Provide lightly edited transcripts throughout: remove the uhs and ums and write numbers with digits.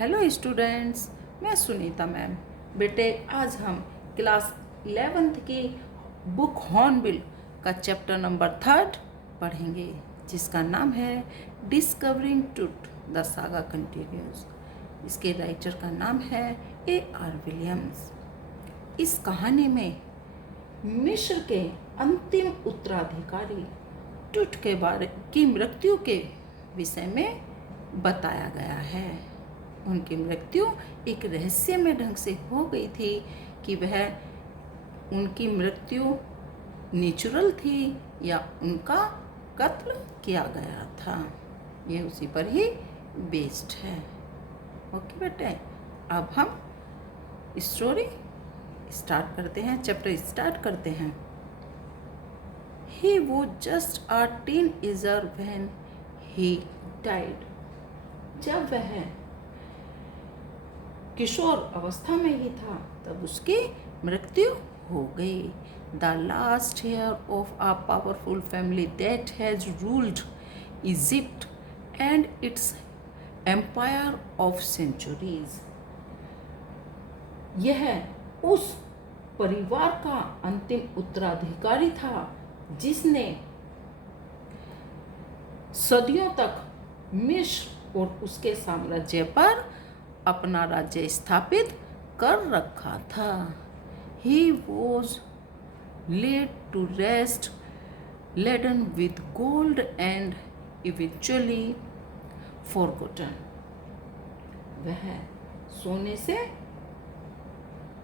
Hello students, मैं Sunita ma'am. बेटे, आज हम क्लास 11th की बुक हॉर्नबिल का चैप्टर नंबर 3 पढ़ेंगे, जिसका नाम है discovering truth the saga continues. इसके राइटर का नाम है A.R. विलियम्स। इस कहानी में मिस्र के अंतिम उत्तराधिकारी टूट के बारे की मृत्यु के विषय में बताया गया है। उनकी मृत्यु एक रहस्यमय ढंग से हो गई थी कि वह उनकी मृत्यु नेचुरल थी या उनका कत्ल किया गया था। ये उसी पर ही बेस्ड है। ओके बेटे, अब हम स्टोरी स्टार्ट करते हैं, चैप्टर स्टार्ट करते हैं। He was just a teenager when he died. जब वह किशोर अवस्था में ही था तब उसकी मृत्यु हो गई। The last heir of a powerful family that has ruled Egypt and its empire of centuries. यह उस परिवार का अंतिम उत्तराधिकारी था जिसने सदियों तक मिस्र और उसके साम्राज्य पर अपना राज्य स्थापित कर रखा था। He was laid to rest, laden with gold and eventually forgotten. वह सोने से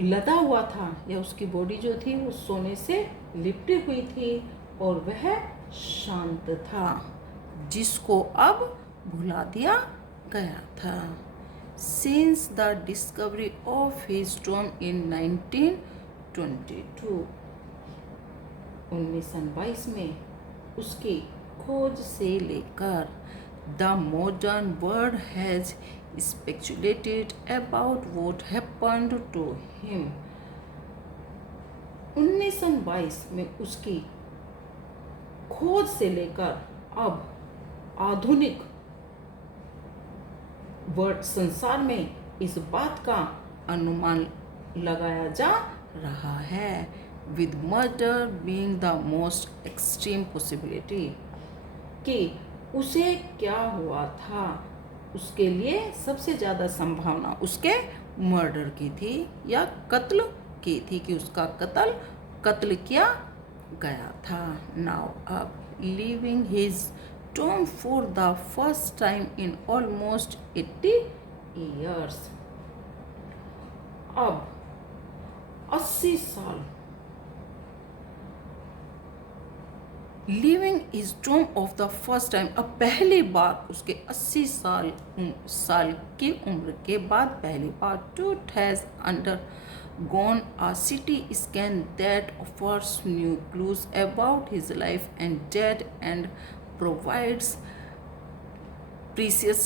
लदा हुआ था, या उसकी बॉडी जो थी वो सोने से लिपटी हुई थी और वह शांत था, जिसको अब भुला दिया गया था। Since the discovery of his tomb in 1922, 1922 में उसकी खोज से लेकर the modern world has speculated about what happened to him. 1922 में उसकी खोज से लेकर अब आधुनिक वर्ड संसार में इस बात का अनुमान लगाया जा रहा है, with murder being the most extreme possibility, कि उसे क्या हुआ था। उसके लिए सबसे ज़्यादा संभावना उसके मर्डर की थी या कत्ल की थी, कि उसका कत्ल किया गया था। नाउ अब living his tomb for the first time in almost 80 years. अब 80 साल living is टूम of the first time, अब पहली बार उसके 80 साल की उम्र के बाद पहली बार टूट has undergone a CT scan that offers new clues about his life and death and provides precious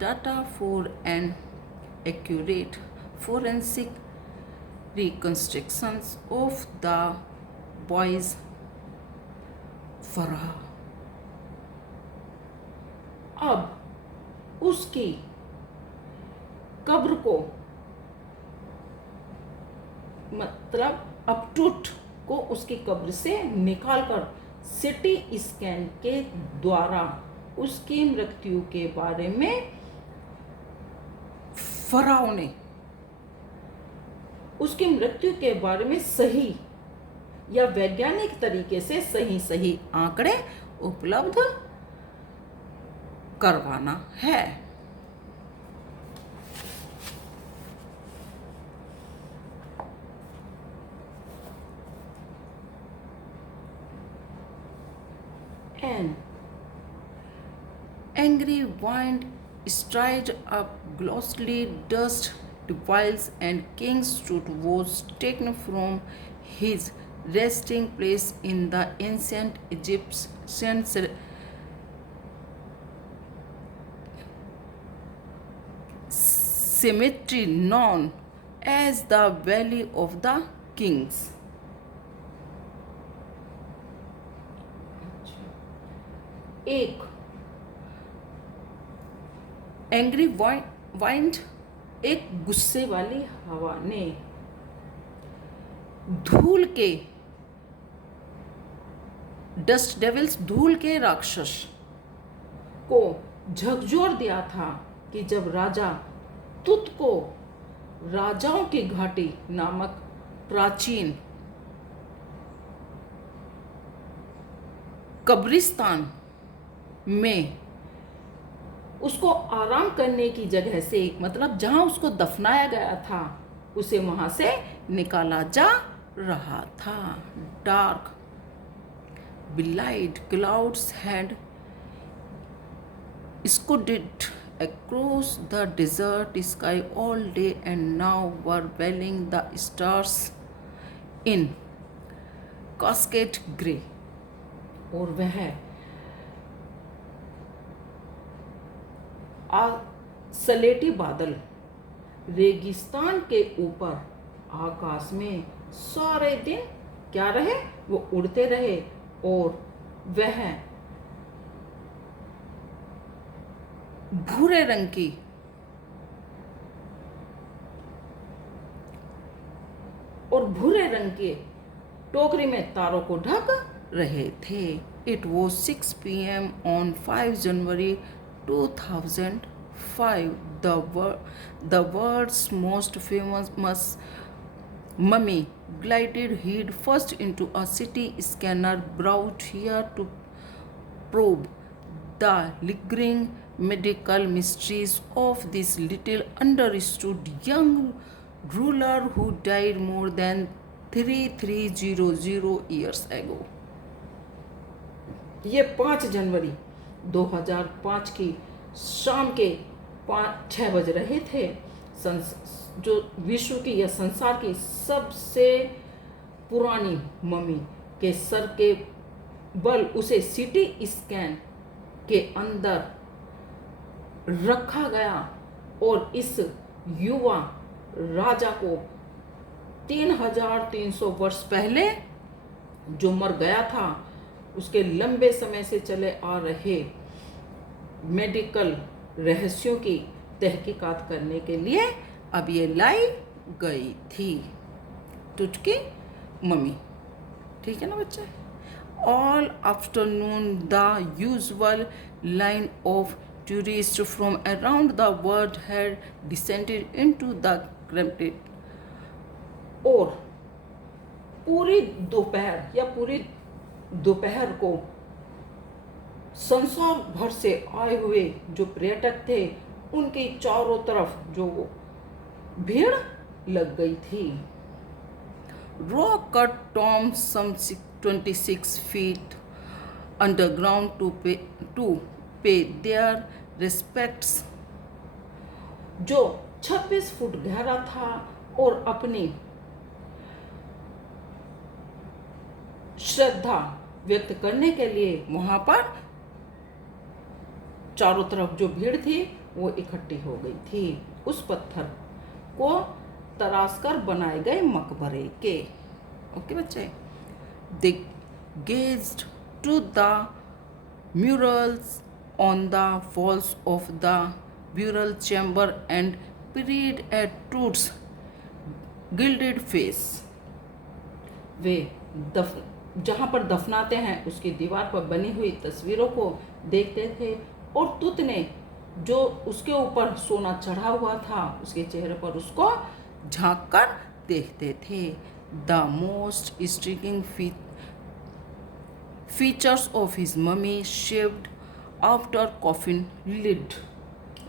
data for an accurate forensic reconstructions of the boy's Farah. अब उसकी कब्र को, मतलब अपटूट को उसकी कब्र से निकालकर सिटी स्कैन के द्वारा उसकी मृत्यु के बारे में फराओ ने उसकी मृत्यु के बारे में सही या वैज्ञानिक तरीके से सही आंकड़े उपलब्ध करवाना है। An angry wind stirred up ghostly dust defiles, and King's Tooth was taken from his resting place in the ancient Egyptian cemetery known as the Valley of the Kings. एक एंग्री वाइंड, एक गुस्से वाली हवा ने धूल के dust devils, धूल के राक्षस को झकझोर दिया था कि जब राजा तुत को राजाओं की घाटी नामक प्राचीन कब्रिस्तान में उसको आराम करने की जगह से, मतलब जहां उसको दफनाया गया था, उसे वहां से निकाला जा रहा था। Dark बिलाइड clouds had scudded across the desert sky all day and now were veiling the stars in cascade grey। और वह सलेटी बादल रेगिस्तान के ऊपर आकाश में सारे दिन क्या रहे, वो उड़ते रहे और वह भूरे रंग की और भूरे रंग के टोकरी में तारों को ढक रहे थे। It was 6 PM on 5 January 2005। The world's most famous mummy glided head first into a CT scanner brought here to probe the lingering medical mysteries of this little understood young ruler who died more than 3300 years ago। ये 5 जनवरी 2005 की शाम के 6 बज रहे थे। जो विश्व की या संसार की सबसे पुरानी मम्मी के सर के बल उसे सीटी स्कैन के अंदर रखा गया और इस युवा राजा को 3300 वर्ष पहले जो मर गया था, उसके लंबे समय से चले आ रहे मेडिकल रहस्यों की तहकीकात करने के लिए अब ये लाई गई थी। तुत की मम्मी, ठीक है ना बच्चे। All afternoon the usual line of tourists from around the world had descended into the cryptid। और पूरी दोपहर या पूरी दोपहर को संसार भर से आए हुए जो पर्यटक थे, उनकी चारों तरफ जो भीड़ लग गई थी। Rock cut Tom some 26 feet underground to pay their respects, जो 26 फुट गहरा था और अपनी श्रद्धा व्यक्त करने के लिए वहां पर चारों तरफ जो भीड़ थी वो इकट्ठी हो गई थी उस पत्थर को तराशकर बनाए गए मकबरे के। ओके बच्चे। They gazed to the murals on the walls of the burial chamber and peered at Tut's gilded face। वे जहाँ पर दफनाते हैं उसकी दीवार पर बनी हुई तस्वीरों को देखते थे और तुत ने जो उसके ऊपर सोना चढ़ा हुआ था उसके चेहरे पर उसको झांक कर देखते थे। The most striking features of his mummy shaped after coffin lid,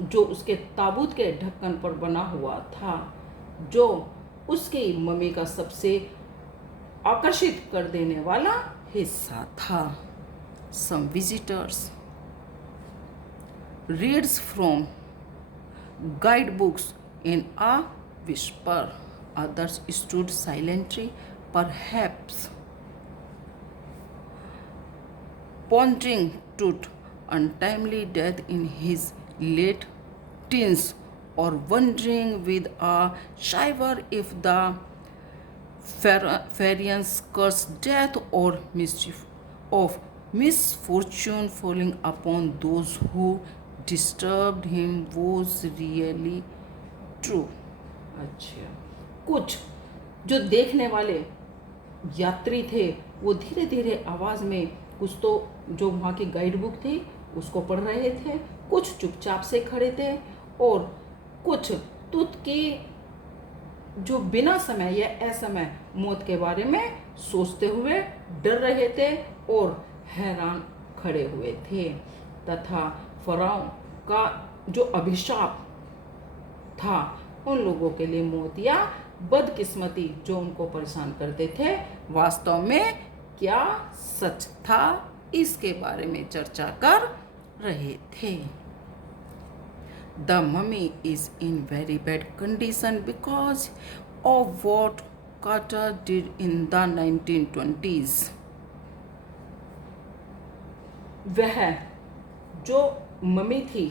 जो उसके ताबूत के ढक्कन पर बना हुआ था, जो उसकी मम्मी का सबसे आकर्षित कर देने वाला हिस्सा था। Some visitors reads from guide books in a whisper, others stood silently, perhaps pondering Tut's untimely death in his late teens, or wondering with a shiver if the Farian's cursed death or mischief of misfortune falling upon those who disturbed him was really true. अच्छा, कुछ जो देखने वाले यात्री थे वो धीरे धीरे आवाज़ में कुछ तो जो वहाँ की गाइड बुक थी उसको पढ़ रहे थे, कुछ चुपचाप से खड़े थे और कुछ तुत की जो बिना समय या असमय मौत के बारे में सोचते हुए डर रहे थे और हैरान खड़े हुए थे। तथा फराओं का जो अभिशाप था उन लोगों के लिए मौत या बदकिस्मती जो उनको परेशान करते थे वास्तव में क्या सच था, इसके बारे में चर्चा कर रहे थे। The mummy is in very bad condition because of what Carter did in the 1920s. वह जो मम्मी थी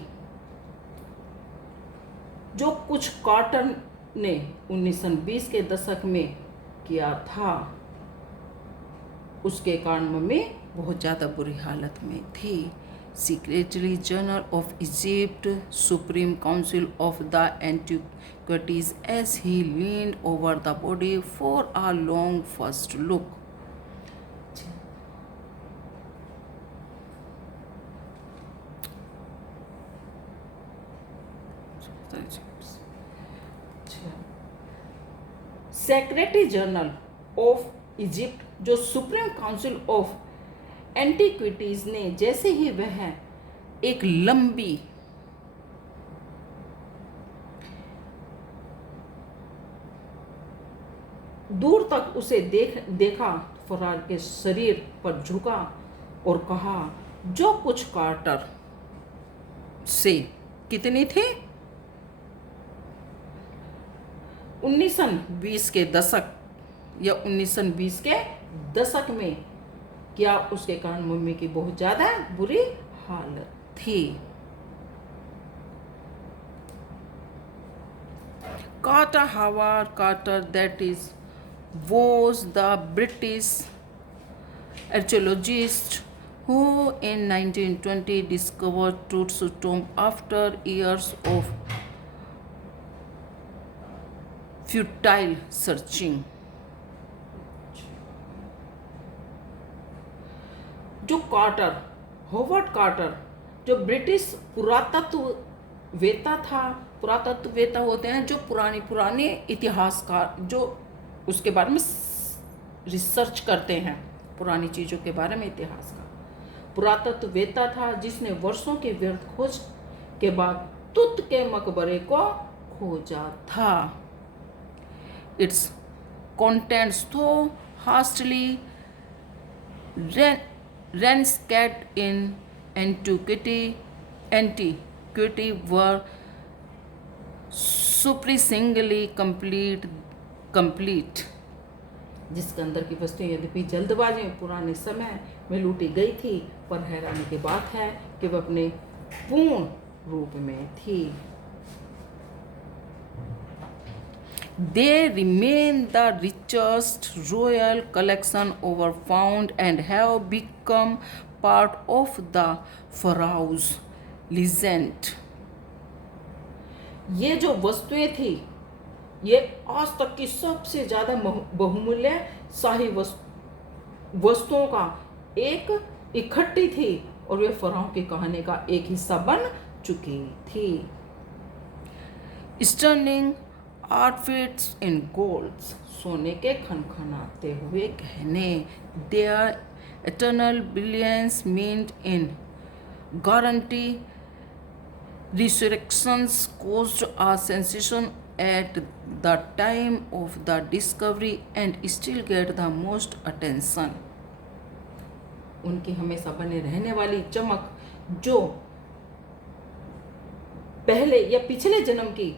जो कुछ कार्टर ने 1920 के दशक में किया था उसके कारण मम्मी बहुत ज़्यादा बुरी हालत में थी। Secretary General of Egypt, Supreme Council of the Antiquities, as he leaned over the body for a long first look. Secretary general of Egypt जो सुप्रीम काउंसिल ऑफ एंटीक्विटीज ने जैसे ही वह एक लंबी दूर तक उसे देखा फरार के शरीर पर झुका और कहा, जो कुछ कार्टर से कितनी थी 1920 के दशक या 1920 के दशक में क्या उसके कारण मम्मी की बहुत ज़्यादा बुरी हालत थी। Carter Howard Carter, that is, was the British archaeologist who in 1920 discovered Tut's tomb after years of futile searching. जो कार्टर हॉवर्ड कार्टर जो ब्रिटिश पुरातत्ववेत्ता था, पुरातत्ववेत्ता होते हैं जो पुराने इतिहासकार जो उसके बारे में रिसर्च करते हैं, पुरानी चीज़ों के बारे में इतिहास का पुरातत्ववेत्ता था जिसने वर्षों की व्यर्थ खोज के बाद तुत के मकबरे को खोजा था। It's contents though hastily ransacked in antiquity were surprisingly complete. जिसके अंदर की वस्तुएं यद्यपि जल्दबाजी में पुराने समय में लूटी गई थी पर हैरानी की बात है कि वह अपने पूर्ण रूप में थी। They remain the richest royal collection ever found and have become part of the pharaoh's legend. ये जो वस्तुएं थी ये आज तक की सबसे ज़्यादा बहुमूल्य शाही वस्तुओं का एक इकट्ठी थी और वे फराओं की कहानी का एक हिस्सा बन चुकी थी। Stunning outfits in gold, सोने के खनखनाते हुए गहने, their eternal brilliance meant in guarantee resurrections caused a sensation at the time of the discovery and still get the most attention. उनकी हमेशा बने रहने वाली चमक जो पहले या पिछले जन्म की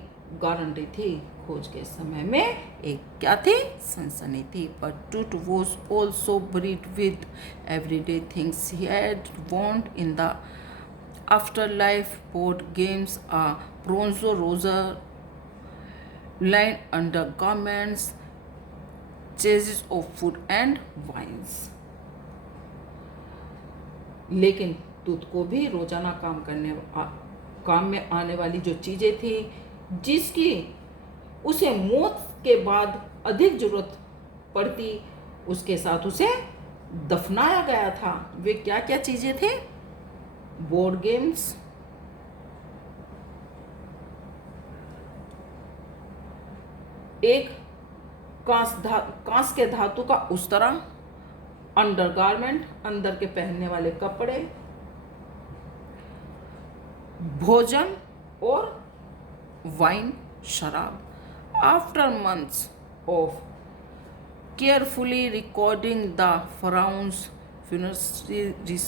गारंटी थी खोज के समय में एक क्या थी सनसनी थी। But Tut was also buried with everyday things he had won in the afterlife, board games, a bronze rosary lying under garments, cases of food and wines. लेकिन तुत को भी रोजाना काम करने काम में आने वाली जो चीज़ें थी, जिसकी उसे मौत के बाद अधिक जरूरत पड़ती, उसके साथ उसे दफनाया गया था। वे क्या क्या चीज़ें थे? बोर्ड गेम्स, एक कांस के धातु का उस्तरा, अंडरगारमेंट, अंदर के पहनने वाले कपड़े, भोजन और वाइन, शराब। After months of carefully recording the pharaoh's funerary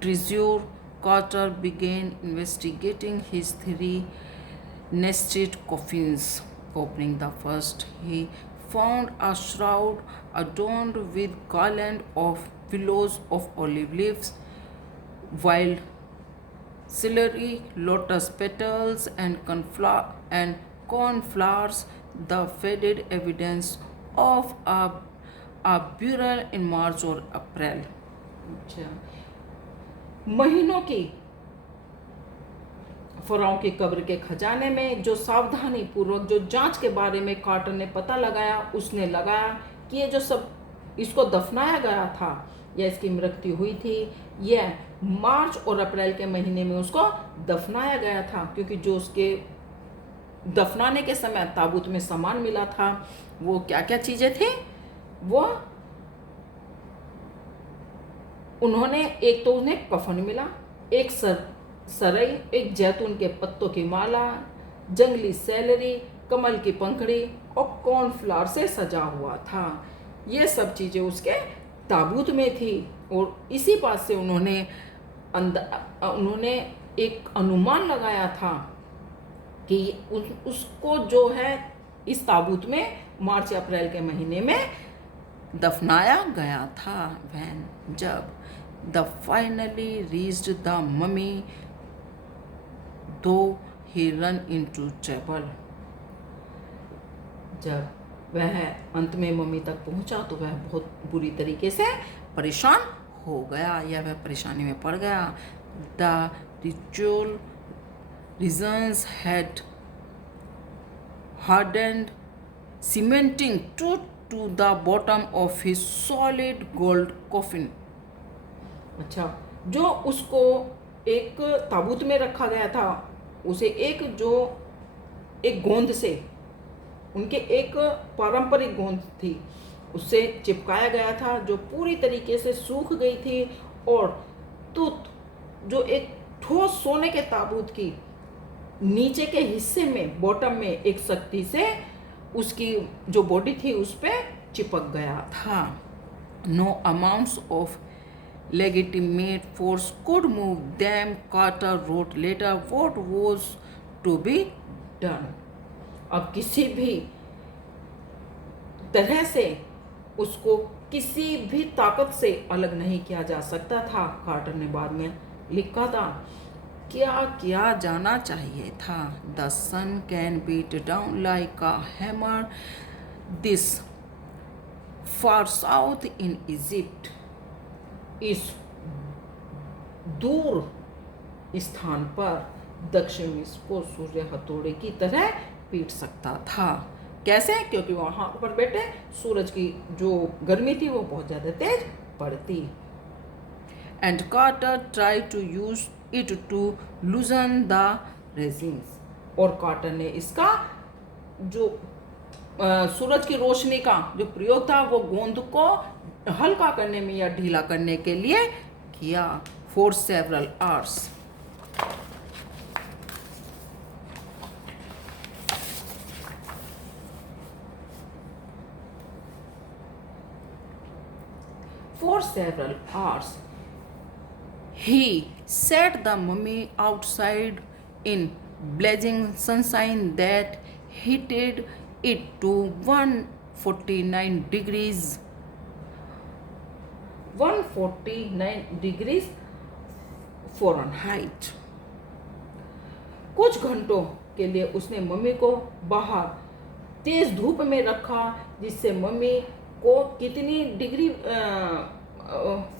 treasure, Carter began investigating his three nested coffins. Opening the first, he found a shroud adorned with garland of willows of olive leaves, wild celery, lotus petals, and cornflowers, the faded evidence of a burial in March or April. अच्छा, महीनों की फराओं की कब्र के खजाने में जो सावधानी पूर्वक जो जांच के बारे में कार्टर ने पता लगाया, उसने लगाया कि ये जो सब इसको दफनाया गया था या इसकी मृत्यु हुई थी, यह मार्च और अप्रैल के महीने में उसको दफनाया गया था, क्योंकि जो उसके दफनाने के समय ताबूत में सामान मिला था, वो क्या क्या चीजें थी? वो उन्होंने एक तो उन्हें कफन मिला, एक सरई, एक जैतून के पत्तों की माला, जंगली सैलरी, कमल की पंखड़ी और कॉर्नफ्लावर से सजा हुआ था। ये सब चीजें उसके ताबूत में थी और इसी बात से उन्होंने एक अनुमान लगाया था कि उसको जो है इस ताबूत में मार्च या अप्रैल के महीने में दफनाया गया था। वैन जब the finally reached the mummy दो ही रन इनटू ट्रबल, जब वह अंत में मम्मी तक पहुंचा तो वह बहुत बुरी तरीके से परेशान हो गया या वह परेशानी में पड़ गया। The ritual reasons had hardened, cementing truth to the bottom of his solid gold coffin. अच्छा, जो उसको एक ताबूत में रखा गया था, उसे एक गोंद से, उनके एक पारंपरिक गोंद थी, उससे चिपकाया गया था, जो पूरी तरीके से सूख गई थी, और तुत जो एक ठोस सोने के ताबूत की नीचे के हिस्से में, बॉटम में एक सख्ती से उसकी जो बॉडी थी उस पर चिपक गया था। No amounts of legitimate force could move them, Carter wrote later, what was to be done. अब किसी भी तरह से उसको किसी भी ताकत से अलग नहीं किया जा सकता था। कार्टर ने बाद में लिखा था, क्या किया जाना चाहिए था? The sun can beat down like a hammer this far south in Egypt, इस दूर स्थान पर दक्षिण मिस्र को सूर्य हथौड़े की तरह पीट सकता था। कैसे? क्योंकि वहां पर बेटे सूरज की जो गर्मी थी वो बहुत ज्यादा तेज पड़ती। And Carter try to use it to loosen the resins, और कार्टर ने इसका जो सूरज की रोशनी का जो प्रयोग था वो गोंद को हल्का करने में या ढीला करने के लिए किया। For several hours he set the mummy outside in blazing sunshine that heated it to 149 degrees Fahrenheit। कुछ घंटों के लिए उसने मम्मी को बाहर तेज धूप में रखा, जिससे मम्मी को कितनी डिग्री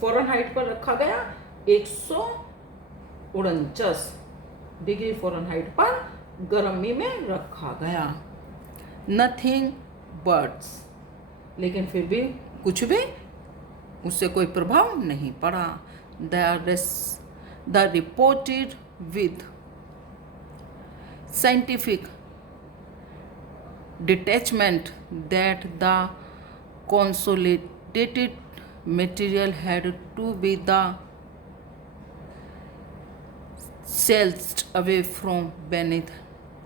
फ़ारेनहाइट पर रखा गया? 149 डिग्री फ़ारेनहाइट पर गर्मी में रखा गया। नथिंग बर्ड्स, लेकिन फिर भी कुछ भी उससे कोई प्रभाव नहीं पड़ा। The reported with scientific detachment that the consolidated material had to be the shelved away from beneath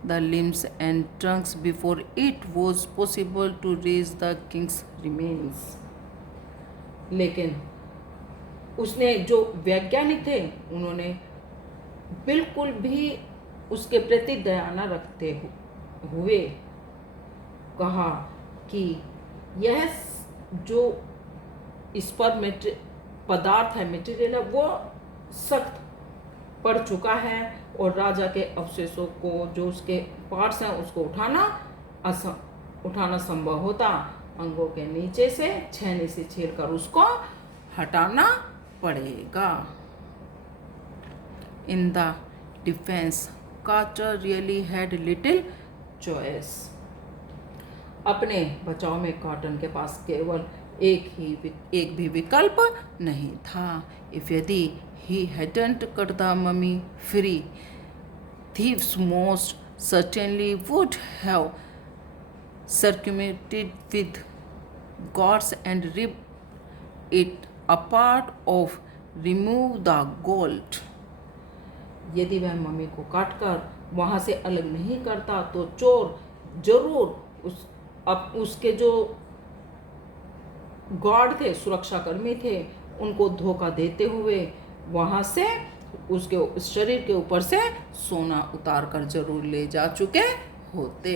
the limbs and trunks before it was possible to raise the king's remains। लेकिन उसने जो वैज्ञानिक थे उन्होंने बिल्कुल भी उसके प्रति दया न रखते हुए कहा कि यह जो इस पर पदार्थ है, मटेरियल है, वो सख्त पड़ चुका है और राजा के अवशेषों को, जो उसके पार्ट्स हैं, उसको उठाना संभव होता। अंगों के नीचे से छेनी से छीलकर उसको हटाना पड़ेगा। In the defence Carter really had little choice. अपने बचाव में कॉटन के पास केवल एक भी विकल्प नहीं था। इफ यदि he hadn't cut the mummy free, thieves most certainly would have circumvented with guards and ripped it apart of remove the gold। यदि वह मम्मी को काटकर वहां से अलग नहीं करता तो चोर जरूर उसके जो गार्ड थे, सुरक्षाकर्मी थे, उनको धोखा देते हुए वहां से उसके शरीर के ऊपर से सोना उतार कर जरूर ले जा चुके होते।